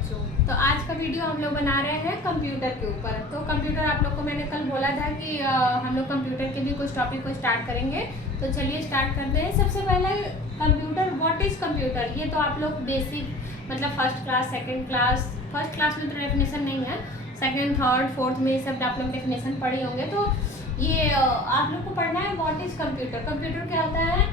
बच्चों। तो आज का वीडियो हम लोग बना रहे हैं कंप्यूटर के ऊपर। तो कंप्यूटर आप लोग को मैंने कल बोला था कि हम लोग कंप्यूटर के भी कुछ टॉपिक को स्टार्ट करेंगे। तो चलिए स्टार्ट करते हैं। सबसे पहले कंप्यूटर, व्हाट इज़ कंप्यूटर, ये तो आप लोग बेसिक मतलब first class second class, first class में तो डेफिनेशन नहीं है, सेकेंड थर्ड फोर्थ में ये सब आप लोग डेफिनेशन पढ़े होंगे। तो ये आप लोग को पढ़ना है व्हाट इज़ कंप्यूटर। कंप्यूटर क्या होता है?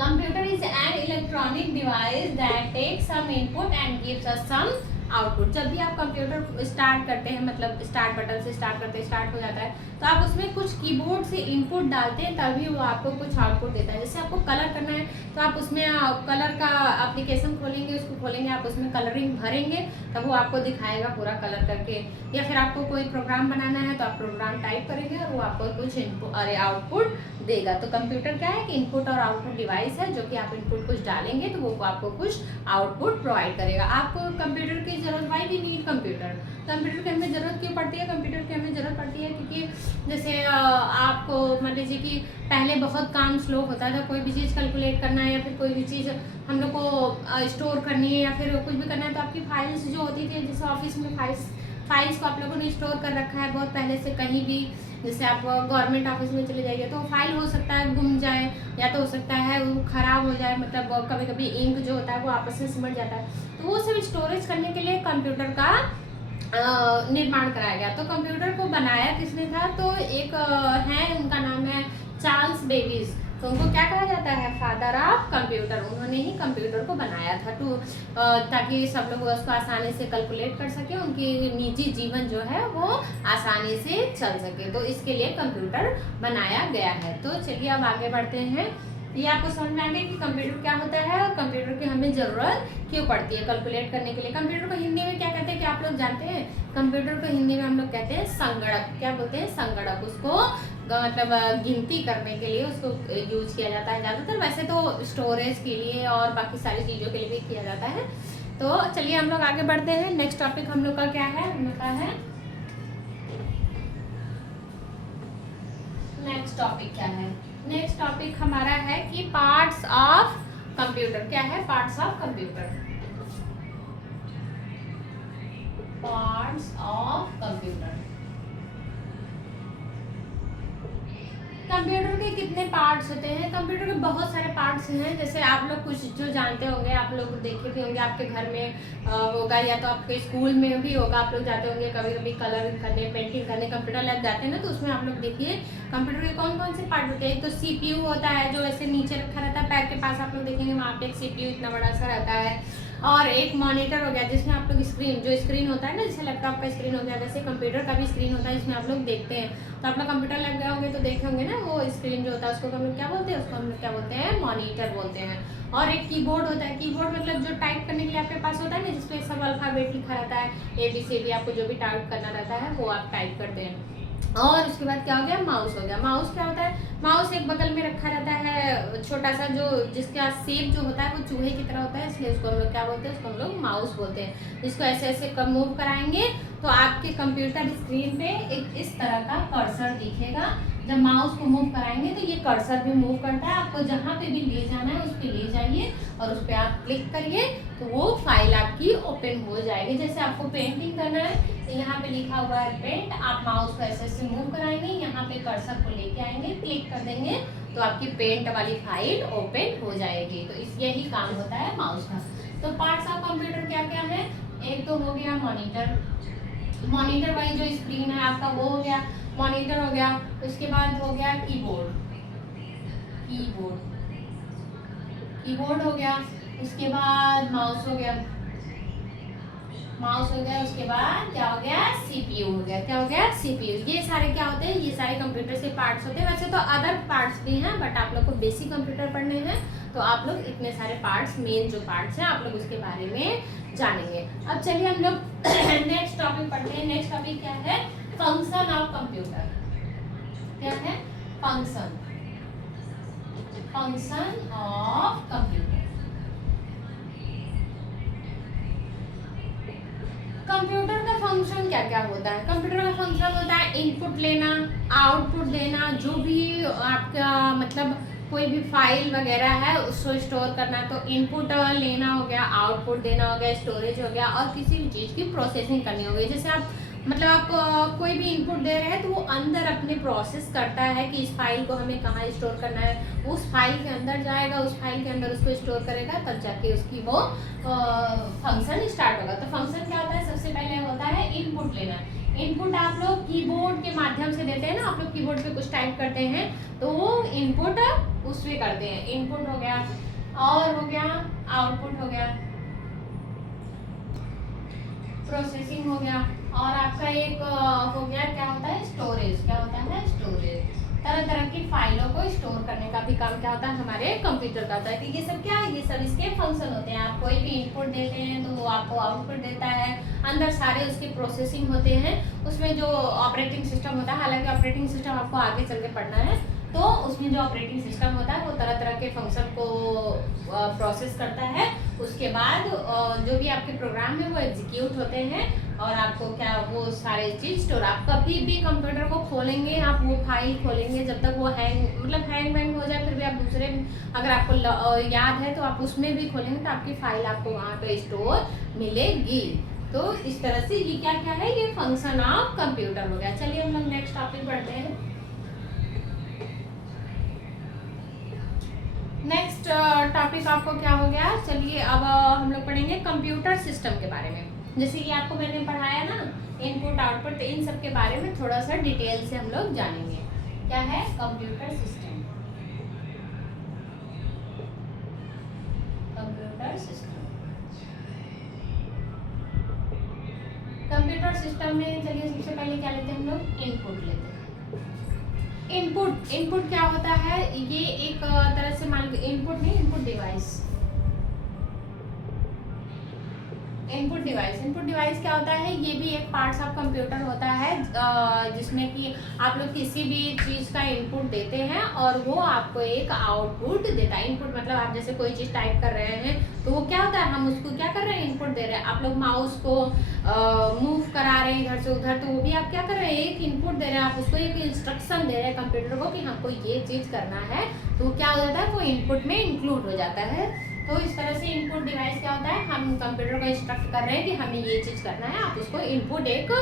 Computer is an electronic device that takes some input and gives us some output. जब भी आप कंप्यूटर स्टार्ट करते हैं, मतलब स्टार्ट बटन से स्टार्ट करते हैं, स्टार्ट हो जाता है, तो आप उसमें कुछ कीबोर्ड से इनपुट डालते हैं, तभी वो आपको कुछ आउटपुट देता है। जैसे आपको कलर करना है तो आप उसमें कलर का एप्लीकेशन खोलेंगे, उसको खोलेंगे, आप उसमें कलरिंग भरेंगे, तब वो आपको दिखाएगा पूरा कलर करके। या फिर आपको कोई प्रोग्राम बनाना है तो आप प्रोग्राम टाइप करेंगे और वो आपको कुछ आउटपुट देगा। तो कंप्यूटर क्या है कि इनपुट और आउटपुट डिवाइस है, जो कि आप इनपुट कुछ डालेंगे तो वो आपको कुछ आउटपुट प्रोवाइड करेगा। आपको कंप्यूटर की जरूरत, why we need computer, computer की हमें ज़रूरत क्यों पड़ती है? कंप्यूटर की हमें ज़रूरत पड़ती है क्योंकि जैसे आपको मान लीजिए कि पहले बहुत काम स्लो होता था, कोई भी चीज़ कैलकुलेट करना है या फिर कोई भी चीज़ हम लोग को स्टोर करनी है या फिर कुछ भी करना है, तो आपकी फाइल्स जो होती थी, जैसे ऑफिस में फाइल्स को आप लोगों ने स्टोर कर रखा है बहुत पहले से कहीं भी। जैसे आप गवर्नमेंट ऑफिस में चले जाइए तो फाइल हो सकता है गुम जाए, या तो हो सकता है वो ख़राब हो जाए, मतलब कभी कभी इंक जो होता है वो आपस में सिमट जाता है। तो वो सब स्टोरेज करने के लिए कंप्यूटर का निर्माण कराया गया। तो कंप्यूटर को बनाया किसने था? तो एक है, उनका नाम है चार्ल्स बेबेज। तो उनको क्या कहा जाता है? Father of computer. उन्होंने ही कंप्यूटर को बनाया था ताकि सब लोग उसको आसानी से कैलकुलेट कर सके, उनकी निजी जीवन जो है वो आसानी से चल सके। तो इसके लिए कंप्यूटर बनाया गया है। तो चलिए अब आगे बढ़ते हैं। ये आपको समझ में आ गया कि कंप्यूटर क्या होता है और कंप्यूटर की हमें ज़रूरत क्यों पड़ती है कैलकुलेट करने के लिए। कंप्यूटर को हिंदी में क्या कहते हैं, क्या आप लोग जानते हैं? कंप्यूटर को हिंदी में हम लोग कहते हैं संगणक। क्या बोलते हैं? संगणक। उसको मतलब गिनती करने के लिए उसको यूज किया जाता है ज़्यादातर। वैसे तो स्टोरेज के लिए और बाकी सारी चीज़ों के लिए भी किया जाता है। तो चलिए हम लोग आगे बढ़ते हैं। नेक्स्ट टॉपिक हम लोग का क्या है? हम लोग का है नेक्स्ट टॉपिक क्या है? नेक्स्ट टॉपिक हमारा है कि पार्ट्स ऑफ कंप्यूटर। क्या है? Parts of computer. Parts of computer. Computer के कितने पार्ट्स होते हैं? कंप्यूटर के बहुत सारे पार्ट्स हैं। जैसे आप लोग कुछ जो जानते होंगे, आप लोग देखे भी होंगे, आपके घर में होगा या तो आपके स्कूल में भी होगा। आप लोग जाते होंगे कभी कभी कलर करने, पेंटिंग करने, कंप्यूटर लैब जाते हैं ना, तो उसमें आप लोग देखिए कंप्यूटर के कौन कौन से पार्ट होते हैं। एक तो CPU होता है जो ऐसे नीचे रखा रहता है, पैर के पास आप लोग देखेंगे वहाँ पे एक CPU इतना बड़ा सा रहता है। और एक मॉनिटर हो गया जिसमें आप लोग स्क्रीन होता है ना, जैसे लैपटॉप का स्क्रीन हो गया, वैसे कंप्यूटर का भी स्क्रीन होता है जिसमें आप लोग देखते हैं। तो आप लोग कंप्यूटर लग गए होंगे तो देखे होंगे ना, वो स्क्रीन जो होता है उसको हम लोग क्या बोलते हैं? उसको हम लोग क्या बोलते हैं? मॉनिटर बोलते हैं। और एक कीबोर्ड होता है। कीबोर्ड मतलब जो टाइप करने के लिए आपके पास होता है ना, जिसपे सब अल्फाबेट लिखा रहता है, ABCD, आपको जो भी टाइप करना रहता है वो आप टाइप करते हैं। और उसके बाद क्या हो गया? माउस हो गया। माउस क्या होता है? माउस एक बगल में रखा रहता है छोटा सा, जो जिसका शेप जो होता है वो चूहे की तरह होता है, इसलिए उसको हम लोग क्या बोलते हैं? उसको हम लोग माउस बोलते हैं। इसको ऐसे ऐसे मूव कराएंगे तो आपके कंप्यूटर स्क्रीन पे एक इस तरह का कर्सर दिखेगा। जब माउस को मूव कराएंगे तो ये कर्सर भी मूव करता है। आपको जहाँ पे भी ले जाना है उस पर ले जाइए और उस पर आप क्लिक करिए तो वो फाइल आपकी ओपन हो जाएगी। जैसे आपको पेंटिंग करना है तो यहाँ पे लिखा हुआ है पेंट, आप माउस को ऐसे ऐसे मूव कराएंगे, यहाँ पे कर्सर को लेके आएंगे, क्लिक कर देंगे तो आपकी पेंट वाली फाइल ओपन हो जाएगी। तो यही काम होता है माउस का। तो पार्ट्स ऑफ कंप्यूटर क्या क्या है? एक तो हो गया मॉनिटर। मॉनिटर वाली जो स्क्रीन है आपका वो हो गया, मॉनिटर हो गया। उसके बाद हो गया कीबोर्ड। कीबोर्ड हो गया। उसके बाद माउस हो गया। उसके बाद क्या हो गया? CPU हो गया। क्या हो गया? CPU। ये सारे क्या होते हैं? ये सारे कंप्यूटर से पार्ट्स होते हैं। वैसे तो अदर पार्ट्स भी हैं, बट आप लोग को बेसिक कंप्यूटर पढ़ने हैं तो आप लोग इतने सारे पार्ट्स, मेन जो पार्ट्स हैं, आप लोग उसके बारे में जानेंगे। अब चलिए हम लोग नेक्स्ट टॉपिक पढ़ते हैं। नेक्स्ट टॉपिक क्या है? Function of computer. क्या है? Function of computer. कंप्यूटर का फंक्शन क्या क्या होता है? कंप्यूटर का फंक्शन होता है इनपुट लेना, आउटपुट देना, जो भी आपका मतलब कोई भी फाइल वगैरह है उसको स्टोर करना, तो इनपुट लेना हो गया, आउटपुट देना हो गया, स्टोरेज हो गया, और किसी भी चीज़ की प्रोसेसिंग करनी हो गई। जैसे आप मतलब आप कोई भी इनपुट दे रहे हैं तो वो अंदर अपने प्रोसेस करता है कि इस फाइल को हमें कहाँ स्टोर करना है, उस फाइल के अंदर जाएगा, उस फाइल के अंदर उसको स्टोर करेगा, तब जाके उसकी वो फंक्शन स्टार्ट होगा। तो फंक्शन क्या होता है, सबसे पहले होता है इनपुट लेना। इनपुट आप लोग कीबोर्ड के माध्यम से देते हैं ना, आप लोग कीबोर्ड पे कुछ टाइप करते हैं तो वो इनपुट उसमें करते हैं। इनपुट हो गया, और हो गया आउटपुट हो गया, प्रोसेसिंग हो गया, और आपका एक हो गया क्या होता है स्टोरेज। क्या होता है स्टोरेज, तरह तरह की फाइलों को स्टोर करने का भी काम क्या होता है हमारे कंप्यूटर का होता है। कि ये सब क्या है, ये सब इसके फंक्शन होते हैं। आप कोई भी इनपुट देते हैं तो वो आपको आउटपुट देता है, अंदर सारे उसके प्रोसेसिंग होते हैं। उसमें जो ऑपरेटिंग सिस्टम होता है, हालांकि ऑपरेटिंग सिस्टम आपको आगे चल के पढ़ना है, तो उसमें जो ऑपरेटिंग सिस्टम होता है वो तरह तरह के फंक्शन को प्रोसेस करता है। उसके बाद जो भी आपके प्रोग्राम है वो एग्जीक्यूट होते हैं, और आपको क्या वो सारे चीज़ स्टोर। आप कभी भी कंप्यूटर को खोलेंगे, आप वो फाइल खोलेंगे, जब तक वो हैंग वैंग हो जाए, फिर भी आप दूसरे अगर आपको याद है तो आप उसमें भी खोलेंगे तो आपकी फाइल आपको वहाँ पे स्टोर मिलेगी। तो इस तरह से ये क्या क्या है, ये फंक्शन ऑफ कंप्यूटर हो गया। चलिए हम लोग नेक्स्ट टॉपिक बढ़ते हैं। नेक्स्ट टॉपिक आपको क्या हो गया, चलिए अब हम लोग पढ़ेंगे कंप्यूटर सिस्टम के बारे में। जैसे कि आपको मैंने पढ़ाया ना इनपुट आउटपुट, इन सब के बारे में थोड़ा सा डिटेल से हम लोग जानेंगे। क्या है computer system. Computer system, computer system में चलिए सबसे पहले क्या लेते हैं हम लोग, इनपुट लेते हैं। इनपुट क्या होता है, ये एक तरह से मान लो इनपुट नहीं, इनपुट डिवाइस क्या होता है, ये भी एक पार्ट्स ऑफ कंप्यूटर होता है, जिसमें कि आप लोग किसी भी चीज़ का इनपुट देते हैं और वो आपको एक आउटपुट देता है। इनपुट मतलब आप जैसे कोई चीज़ टाइप कर रहे हैं तो वो क्या होता है, हम उसको क्या कर रहे हैं, इनपुट दे रहे हैं। आप लोग माउस को मूव करा रहे हैं इधर से उधर, तो वो भी आप क्या कर रहे हैं, एक इनपुट दे रहे हैं। आप उसको एक इंस्ट्रक्शन दे रहे हैं कंप्यूटर को कि हमको ये चीज़ करना है, तो क्या हो जाता है, वो इनपुट में इंक्लूड हो जाता है। तो इस तरह से इनपुट डिवाइस क्या होता है, हम कंप्यूटर को इंस्ट्रक्ट कर रहे हैं कि हमें ये चीज़ करना है, आप उसको इनपुट एक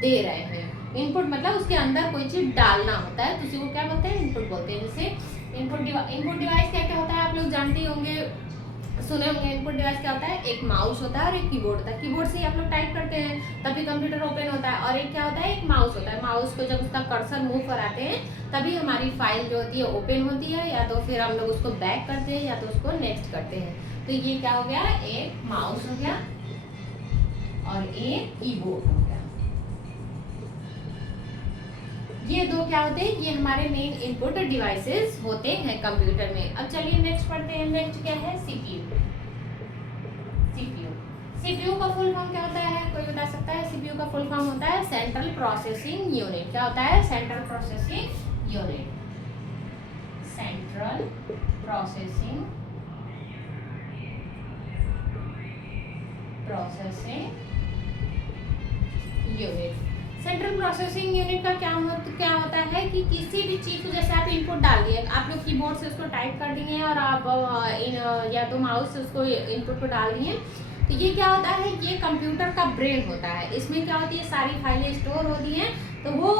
दे रहे हैं। इनपुट मतलब उसके अंदर कोई चीज़ डालना होता है, तो उसी को क्या बोलते हैं, इनपुट बोलते हैं। जैसे इनपुट डिवाइस क्या क्या होता है आप लोग जानते होंगे, सुने होंगे। इनपुट डिवाइस क्या होता है, एक माउस होता है और एक कीबोर्ड होता है। कीबोर्ड से ही आप लोग टाइप करते हैं तभी कंप्यूटर ओपन होता है। और एक क्या होता है, एक माउस होता है। माउस को जब उसका कर्सर मूव कराते हैं तभी हमारी फाइल जो होती है ओपन होती है, या तो फिर हम लोग उसको बैक करते हैं या तो उसको नेक्स्ट करते हैं। तो ये क्या हो गया, एक माउस हो गया और एक कीबोर्ड हो गया। ये दो क्या होते हैं, ये हमारे मेन इनपुट डिवाइसेस होते हैं कंप्यूटर में। अब चलिए नेक्स्ट पढ़ते हैं। नेक्स्ट क्या है, सीपीयू। सीपीयू का फुल फॉर्म क्या होता है, कोई बता सकता है? सीपीयू का फुल फॉर्म होता है सेंट्रल प्रोसेसिंग यूनिट। क्या होता है, central processing unit. Central processing unit. Central processing unit का क्या होता है कि किसी भी चीज़ को, जैसे आप इनपुट डाल दिए, आप लोग कीबोर्ड से उसको टाइप कर दिए और आप या तो माउस से उसको इनपुट को डाल दिए, तो ये क्या होता है, ये कंप्यूटर का ब्रेन होता है। इसमें क्या होती है, सारी फाइलें स्टोर होती हैं, तो वो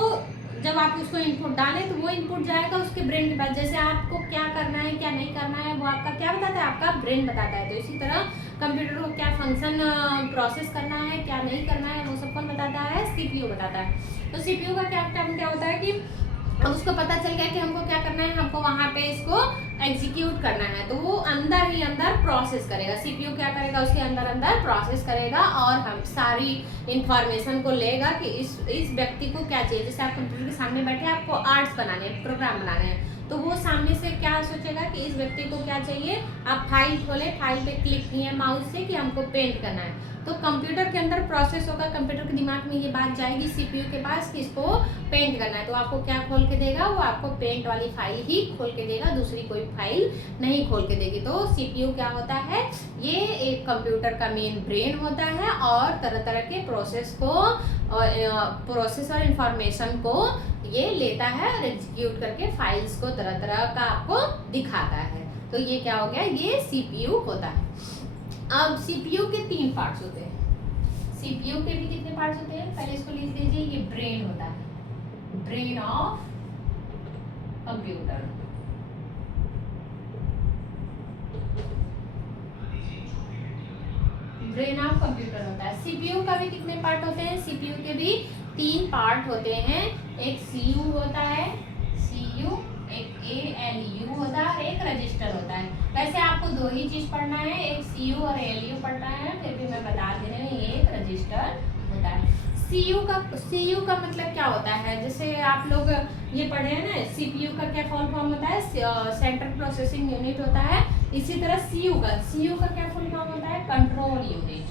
जब आप उसको इनपुट डालें तो वो इनपुट जाएगा उसके ब्रेन के पास। जैसे आपको क्या करना है क्या नहीं करना है वो आपका क्या बताता है, आपका ब्रेन बताता है। तो इसी तरह कंप्यूटर को क्या फंक्शन प्रोसेस करना है क्या नहीं करना है वो सब कौन बताता है, सीपीयू बताता है। तो सीपीयू का क्या काम क्या होता है कि उसको पता चल गया कि हमको क्या करना है, हमको वहाँ पे इसको एग्जीक्यूट करना है, तो वो अंदर ही अंदर प्रोसेस करेगा। सीपीयू क्या करेगा, उसके अंदर अंदर प्रोसेस करेगा और हम सारी इंफॉर्मेशन को लेगा कि इस व्यक्ति को क्या चाहिए। जैसे आप कंप्यूटर के सामने बैठे आपको आर्ट्स बनाने हैं, प्रोग्राम बनाने हैं, तो वो सामने से क्या सोचेगा कि इस व्यक्ति को क्या चाहिए। आप फाइल खोले, फाइल पे क्लिक किए माउस से कि हमको पेंट करना है, तो कंप्यूटर के अंदर प्रोसेस होगा, कंप्यूटर के दिमाग में ये बात जाएगी सीपीयू के पास कि इसको पेंट करना है, तो आपको क्या खोल के देगा, वो आपको पेंट वाली फाइल ही खोल के देगा, दूसरी कोई फाइल नहीं खोल के देगी। तो सीपीयू क्या होता है, ये एक कंप्यूटर का मेन ब्रेन होता है और तरह तरह के प्रोसेस और इंफॉर्मेशन को ये लेता है और एग्जीक्यूट करके फाइल्स को तरह तरह का आपको दिखाता है। तो ये क्या हो गया, ये सीपीयू होता है। अब सीपीयू के 3 पार्ट्स होते हैं। सीपीयू के भी कितने पार्ट्स होते हैं, पहले इसको लिख दीजिए। ये ब्रेन होता है, brain of computer. Brain of computer होता है। सीपीयू का भी कितने पार्ट होते हैं, सीपीयू के भी 3 पार्ट होते हैं। एक सीयू होता है, सीयू, एक एएलयू होता है और एक रजिस्टर होता है। वैसे आपको 2 ही चीज पढ़ना है, एक सीयू और एएलयू पढ़ना है, फिर भी मैं बता दे रही हूँ, एक रजिस्टर होता है। सीयू का मतलब क्या होता है, जैसे आप लोग ये पढ़े हैं ना, सीपीयू का क्या फुल फॉर्म होता है, सेंट्रल प्रोसेसिंग यूनिट होता है। इसी तरह सीयू का क्या फुल फॉर्म होता है, कंट्रोल यूनिट।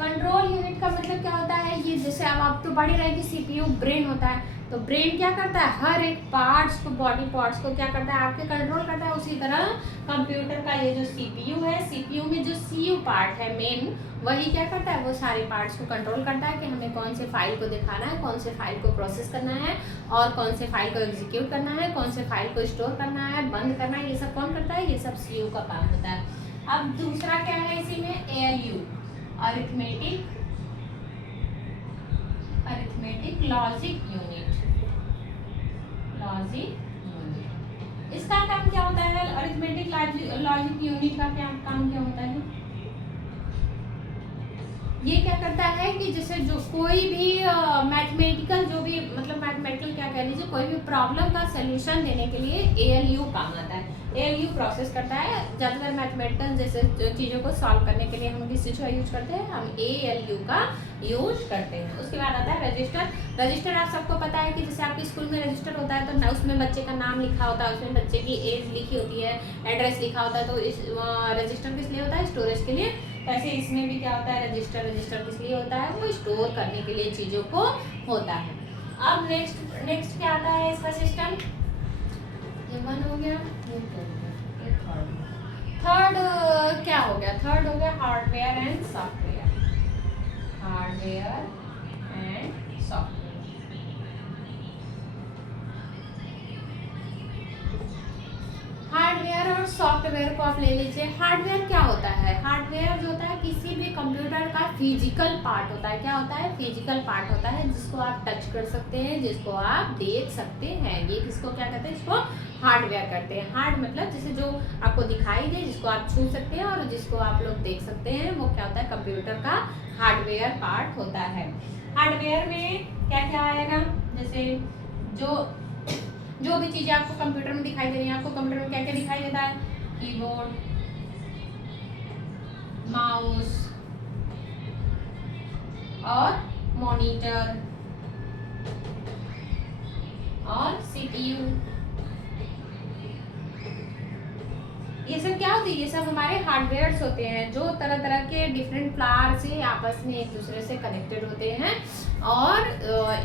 कंट्रोल यूनिट का मतलब क्या होता है, ये जैसे अब आप तो पढ़ ही रहे कि सीपीयू ब्रेन होता है, तो ब्रेन क्या करता है, हर एक पार्ट्स को, बॉडी पार्ट्स को क्या करता है, आपके कंट्रोल करता है। उसी तरह कंप्यूटर का ये जो सीपीयू है, सीपीयू में जो सीयू पार्ट है मेन, वही क्या करता है, वो सारे पार्ट्स को कंट्रोल करता है कि हमें कौन से फाइल को दिखाना है, कौन से फाइल को प्रोसेस करना है और कौन से फाइल को एग्जीक्यूट करना है, कौन से फाइल को स्टोर करना है, बंद करना है, ये सब कौन करता है, ये सब सीयू का काम होता है। अब दूसरा क्या है इसी में, एएलयू, अरिथमेटिक लॉजिक यूनिट। इसका काम क्या होता है, अरिथमेटिक लॉजिक यूनिट का क्या काम क्या होता है, ये क्या करता है कि जैसे जो कोई भी मैथमेटिकल, जो भी मतलब मैथमेटिकल क्या कह लीजिए, कोई भी प्रॉब्लम का सलूशन देने के लिए एएलयू काम आता है। एएलयू प्रोसेस करता है, ज़्यादातर मैथमेटिकल जैसे चीज़ों को सॉल्व करने के लिए हम किस चीज़ का यूज करते हैं, हम एएलयू का यूज करते हैं। उसके बाद आता है रजिस्टर आप सबको पता है कि जैसे आपके स्कूल में रजिस्टर होता है तो उसमें बच्चे का नाम लिखा होता है, उसमें बच्चे की एज लिखी होती है, एड्रेस लिखा होता है। तो इस रजिस्टर किस लिए होता है, स्टोरेज के लिए। ऐसे इसमें भी क्या होता है, रजिस्टर किस लिए होता है, वो स्टोर करने के लिए चीज़ों को होता है। अब नेक्स्ट क्या आता है इसका सिस्टम, ये 1 हो गया, ये 2 हो गया, ये थर्ड क्या हो गया, थर्ड हो गया हार्डवेयर एंड सॉफ्टवेयर। हार्डवेयर और सॉफ्टवेयर को आप ले लीजिए। हार्डवेयर क्या होता है, हार्डवेयर जो होता है किसी भी कंप्यूटर का फिजिकल पार्ट होता है। क्या होता है, फिजिकल पार्ट होता है जिसको आप टच कर सकते हैं, जिसको आप देख सकते हैं। ये किसको क्या कहते हैं, इसको हार्डवेयर करते हैं। हार्ड मतलब जैसे जो आपको दिखाई दे, जिसको आप छू सकते हैं और जिसको आप लोग देख सकते हैं, वो क्या होता है, कंप्यूटर का हार्डवेयर पार्ट होता है। हार्डवेयर में क्या क्या आएगा, जैसे जो भी चीज़ें आपको कंप्यूटर में दिखाई दे रही हैं, आपको कंप्यूटर में क्या क्या दिखाई देता है, कीबोर्ड, माउस और मॉनिटर और सीपीयू, ये सब क्या होती है, ये सब हमारे हार्डवेयर्स होते हैं जो तरह तरह के डिफरेंट फ्लावर से आपस में एक दूसरे से कनेक्टेड होते हैं और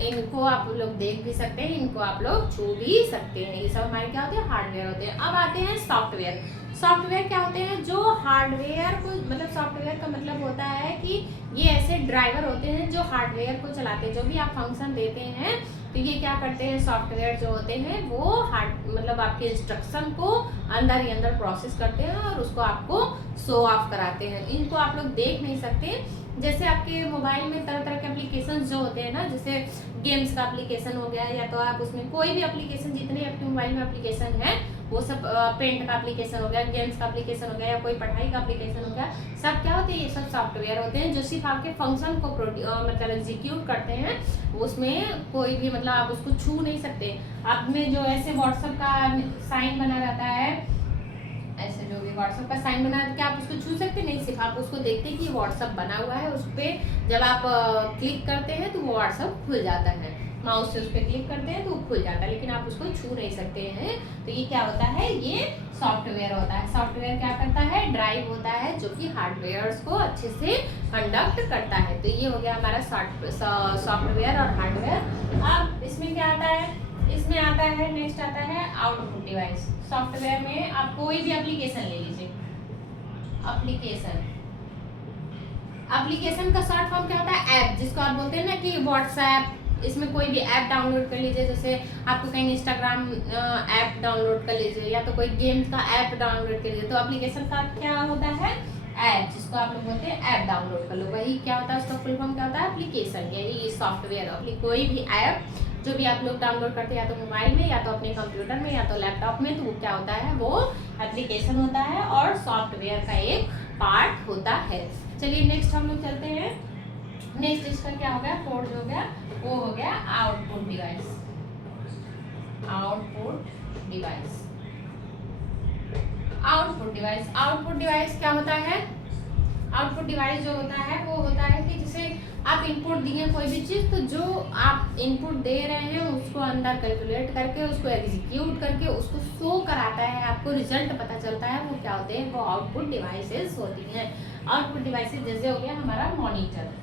इनको आप लोग देख भी सकते हैं, इनको आप लोग छू भी सकते हैं। ये सब हमारे क्या होते हैं, हार्डवेयर होते हैं। अब आते हैं सॉफ्टवेयर। सॉफ्टवेयर क्या होते हैं, जो हार्डवेयर को, मतलब सॉफ्टवेयर का मतलब होता है कि ये ऐसे ड्राइवर होते हैं जो हार्डवेयर को चलाते हैं। जो भी आप फंक्शन देते हैं तो ये क्या करते हैं, सॉफ्टवेयर जो होते हैं वो मतलब आपके इंस्ट्रक्शन को अंदर ही अंदर प्रोसेस करते हैं और उसको आपको शो ऑफ कराते हैं। इनको आप लोग देख नहीं सकते। जैसे आपके मोबाइल में तरह तरह के एप्लीकेशन जो होते हैं ना, जैसे गेम्स का एप्लीकेशन हो गया, या तो आप उसमें कोई भी एप्लीकेशन, जितने आपके मोबाइल में एप्लीकेशन है वो सब, पेंट का एप्लीकेशन हो गया, गेम्स का एप्लीकेशन हो गया, या कोई पढ़ाई का एप्लीकेशन हो गया, सब क्या होते हैं, ये सब सॉफ्टवेयर होते हैं जो सिर्फ आपके फंक्शन को मतलब एग्जीक्यूट करते हैं। उसमें कोई भी मतलब आप उसको छू नहीं सकते। आप में जो ऐसे व्हाट्सएप का साइन बना रहता है, ऐसे जो भी व्हाट्सएप का साइन बना है, क्या आप उसको छू सकते नहीं, सिर्फ आप उसको देखते हैं कि व्हाट्सएप बना हुआ है। उस पर जब आप क्लिक करते हैं तो वो व्हाट्सएप खुल जाता है, माउस से उस पर क्लिक करते हैं तो वो खुल जाता है, लेकिन आप उसको छू नहीं सकते हैं। तो ये क्या होता है, ये सॉफ्टवेयर होता है। सॉफ्टवेयर क्या करता है, ड्राइव होता है जो कि हार्डवेयर को अच्छे से कंडक्ट करता है। तो ये हो गया हमारा सॉफ्टवेयर और हार्डवेयर। अब इसमें क्या आता है, इसमें आता है, नेक्स्ट आता है आउटपुट डिवाइस। सॉफ्टवेयर में आप कोई भी एप्लीकेशन ले लीजिए, एप्लीकेशन एप्लीकेशन का शॉर्ट फॉर्म क्या होता है? ऐप, जिसको आप बोलते हैं ना कि व्हाट्सएप, इसमें कोई भी ऐप डाउनलोड कर लीजिए, जैसे आपको कहीं इंस्टाग्राम ऐप डाउनलोड कर लीजिए या तो कोई गेम का ऐप डाउनलोड कर लीजिए, तो एप्लीकेशन का क्या होता है? ऐप, जिसको आप लोग बोलते हैं ऐप डाउनलोड कर लो, वही क्या होता है, उसका फुल फॉर्म क्या होता है? एप्लीकेशन, यानी सॉफ्टवेयर। कोई भी ऐप जो भी आप लोग डाउनलोड करते हैं या तो मोबाइल में या तो अपने कंप्यूटर में या तो लैपटॉप में, तो वो क्या होता है? वो एप्लीकेशन होता है और सॉफ्टवेयर का एक पार्ट होता है। चलिए नेक्स्ट हम लोग चलते हैं। नेक्स्ट इसका क्या हो गया? फोर्थ हो गया, वो हो गया output device. Output device, output device, output device क्या होता है? आउटपुट डिवाइस जो होता है वो होता है कि जैसे आप इनपुट दिए कोई भी चीज़, तो जो आप इनपुट दे रहे हैं उसको अंदर कैलकुलेट करके, उसको एग्जीक्यूट करके, उसको शो कराता है, आपको रिजल्ट पता चलता है, वो क्या होते हैं? वो आउटपुट डिवाइसेस होती हैं। आउटपुट डिवाइसेस जैसे हो गया हमारा मॉनिटर।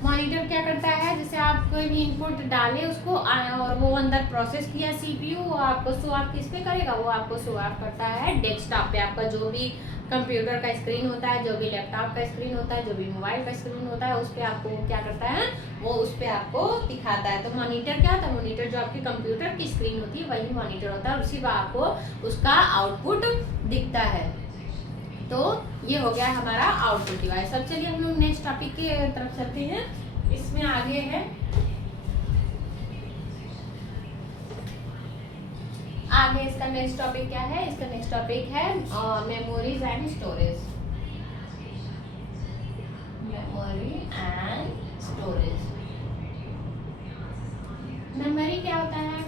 मॉनिटर क्या करता है? जैसे आप कोई भी इनपुट डाले उसको और वो अंदर प्रोसेस किया सीपीयू, वो आपको शो ऑफ किस पे करेगा? वो आपको शो ऑफ करता है डेस्कटॉप पे। आपका जो भी कंप्यूटर का स्क्रीन होता है, जो भी लैपटॉप का स्क्रीन होता है, जो भी मोबाइल का स्क्रीन होता है, उस पर आपको क्या करता है? वो उस पर आपको दिखाता है। तो मॉनिटर क्या होता है? मॉनिटर जो आपके कंप्यूटर की स्क्रीन होती है वही मॉनिटर होता है, और उसी पर आपको उसका आउटपुट दिखता है। तो ये हो गया हमारा आउटपुट डिवाइस। अब चलिए हम लोग नेक्स्ट टॉपिक की तरफ चलते हैं। इसमें आगे है, आगे इसका नेक्स्ट टॉपिक क्या है? इसका नेक्स्ट टॉपिक है memories and storage. Memory and storage. Memory क्या होता है?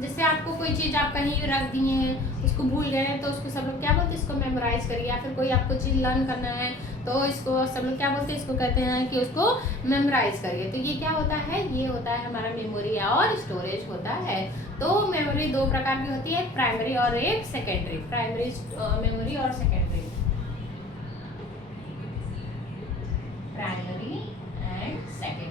जैसे आपको कोई चीज़ आप कहीं रख दिए हैं, उसको भूल गए हैं, तो उसको सब लोग क्या बोलते हैं? इसको मेमोराइज करिए। या फिर कोई आपको चीज़ लर्न करना है तो इसको सब लोग क्या बोलते हैं? इसको कहते हैं कि उसको मेमोराइज करिए। तो ये क्या होता है? ये होता है हमारा मेमोरी और स्टोरेज होता है। तो मेमोरी दो प्रकार की होती है, एक प्राइमरी और एक सेकेंडरी। प्राइमरी मेमोरी और सेकेंडरी, प्राइमरी एंड सेकेंडरी।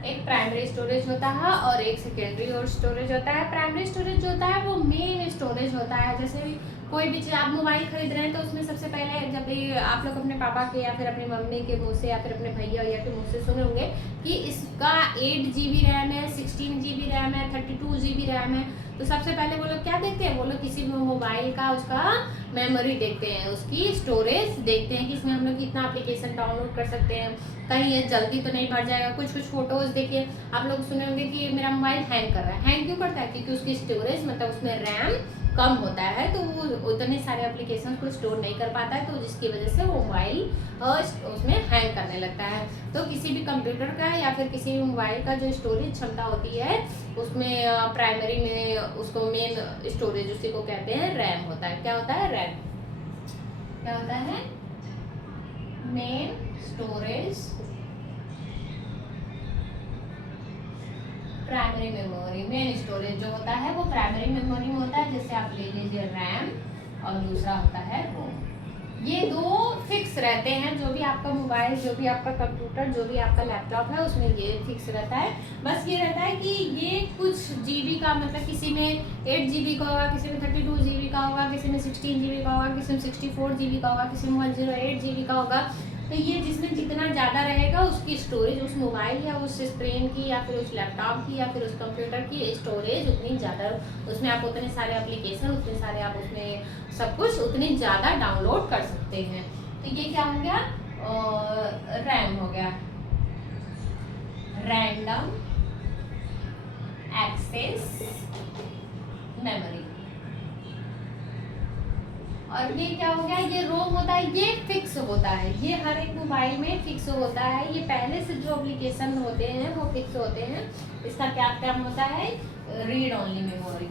एक प्राइमरी स्टोरेज होता है और एक सेकेंडरी और स्टोरेज होता है। प्राइमरी स्टोरेज जो होता है वो मेन स्टोरेज होता है। जैसे कोई भी चीज़ आप मोबाइल खरीद रहे हैं तो उसमें सबसे पहले जब भी आप लोग अपने पापा के या फिर अपनी मम्मी के मुँह से या फिर अपने भैया या के मुँह से सुने होंगे कि इसका 8 GB रैम है, 16 GB रैम है, 32 GB रैम है। तो सबसे पहले वो लोग क्या देखते हैं? वो लोग किसी भी मोबाइल का उसका मेमोरी देखते हैं, उसकी स्टोरेज देखते हैं कि इसमें हम लोग कितना एप्लीकेशन डाउनलोड कर सकते हैं, कहीं ये जल्दी तो नहीं भर जाएगा। कुछ कुछ फोटोज़ देखिए, आप लोग सुने होंगे कि मेरा मोबाइल हैंग कर रहा है। हैंग क्यों करता है? क्योंकि उसकी स्टोरेज मतलब उसमें रैम कम होता है, तो वो उतने सारे एप्लीकेशन को स्टोर नहीं कर पाता है, तो जिसकी वजह से वो मोबाइल उसमें हैंग करने लगता है। तो किसी भी कंप्यूटर का या फिर किसी भी मोबाइल का जो स्टोरेज क्षमता होती है उसमें प्राइमरी में उसको मेन स्टोरेज उसी को कहते हैं रैम होता है। क्या होता है? रैम। क्या होता है? Main storage, primary memory. Main storage जो होता है वो प्राइमरी मेमोरी में होता है, जैसे आप ले लीजिए रैम, और दूसरा होता है रोम। ये दो फिक्स रहते हैं। जो भी आपका मोबाइल, जो भी आपका कंप्यूटर, जो भी आपका लैपटॉप है उसमें ये फिक्स रहता है। बस ये रहता है कि ये कुछ जीबी का, मतलब किसी में 8 GB का होगा, किसी में 32 GB का होगा, किसी में 16 GB का होगा, किसी में 64 GB का होगा, किसी में 108 GB का होगा। तो ये जिसमें जितना ज़्यादा रहेगा उसकी स्टोरेज, उस मोबाइल या उस स्क्रीन की या फिर उस लैपटॉप की या फिर उस कंप्यूटर की स्टोरेज उतनी ज़्यादा, उसमें आप उतने सारे एप्लीकेशन, उतने सारे आप उसमें सब कुछ उतनी ज़्यादा डाउनलोड कर सकते हैं। तो ये क्या हो गया? रैम हो गया, रैंडम एक्सेस मेमोरी। और ये क्या हो गया? ये रोम होता है, ये फिक्स होता है, ये हर एक मोबाइल में फिक्स होता है। ये पहले से जो एप्लीकेशन होते हैं वो फिक्स होते हैं। इसका क्या टर्म होता है? Read only memory.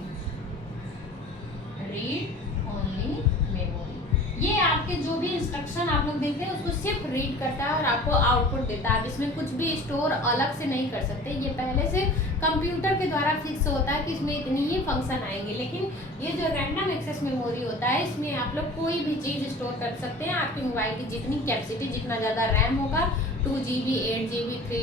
Read only memory. ये आपके जो भी इंस्ट्रक्शन आप लोग देखते हैं उसको सिर्फ रीड करता है और आपको आउटपुट देता है। इसमें कुछ भी स्टोर अलग से नहीं कर सकते। ये पहले से कंप्यूटर के द्वारा फिक्स होता है कि इसमें इतनी ही फंक्शन आएंगे। लेकिन ये जो रैंडम एक्सेस मेमोरी होता है इसमें आप लोग कोई भी चीज़ स्टोर कर सकते हैं। आपके मोबाइल की जितनी कैपेसिटी, जितना ज़्यादा रैम होगा 2 GB, 8 GB,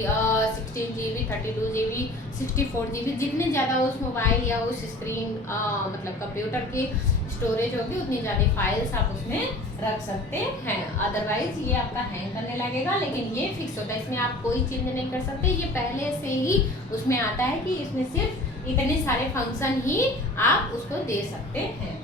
16 GB, 32 GB, 64 GB, जितने ज़्यादा उस मोबाइल या उस स्क्रीन मतलब कंप्यूटर की स्टोरेज होगी उतनी ज़्यादा फाइल्स आप उसमें रख सकते हैं। अदरवाइज ये आपका हैंग करने लगेगा, लेकिन ये फिक्स होता है, इसमें आप कोई चेंज नहीं कर सकते। ये पहले से ही उसमें आता है कि इसमें सिर्फ इतने सारे फंक्शन ही आप उसको दे सकते हैं।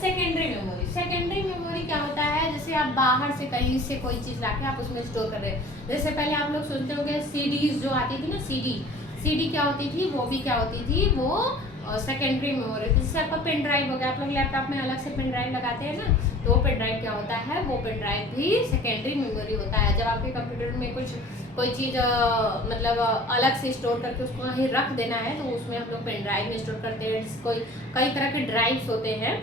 सेकेंडरी मेमोरी, सेकेंडरी मेमोरी क्या होता है, जैसे आप बाहर से कहीं से कोई चीज़ लाके आप उसमें स्टोर कर रहे हैं। जैसे पहले आप लोग सुनते होंगे सीडीज जो आती थी ना, सीडी क्या होती थी, वो भी क्या होती थी, वो सेकेंडरी मेमोरी थी। जैसे आपका पेन ड्राइव हो गया, आप लोग लैपटॉप में अलग से पेन ड्राइव लगाते हैं ना, तो वो पेन ड्राइव क्या होता है, वो पेन ड्राइव भी सेकेंडरी मेमोरी होता है। जब आपके कंप्यूटर में कोई चीज़ मतलब अलग से स्टोर करके उसको कहीं रख देना है, तो उसमें हम लोग पेन ड्राइव में स्टोर करते हैं। कई तरह के ड्राइव्स होते हैं,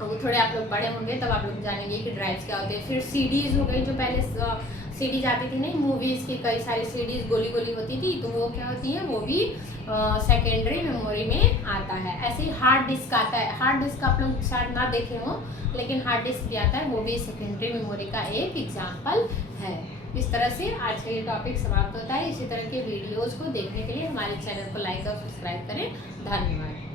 वो थोड़े आप लोग बड़े होंगे तब आप लोग जानेंगे कि ड्राइव्स क्या होते हैं। फिर सीडीज हो गई, जो पहले सीडीज आती थी नहीं, मूवीज़ की कई सारी सीडीज गोली गोली होती थी, तो वो क्या होती है, वो भी सेकेंडरी मेमोरी में आता है। ऐसे ही हार्ड डिस्क आता है, हार्ड डिस्क आप लोग शायद ना देखे हो, लेकिन हार्ड डिस्क भी आता है, वो भी सेकेंडरी मेमोरी का एक एग्जाम्पल है। इस तरह से आज का ये टॉपिक समाप्त होता है। इसी तरह के वीडियोज़ को देखने के लिए हमारे चैनल को लाइक और सब्सक्राइब करें। धन्यवाद।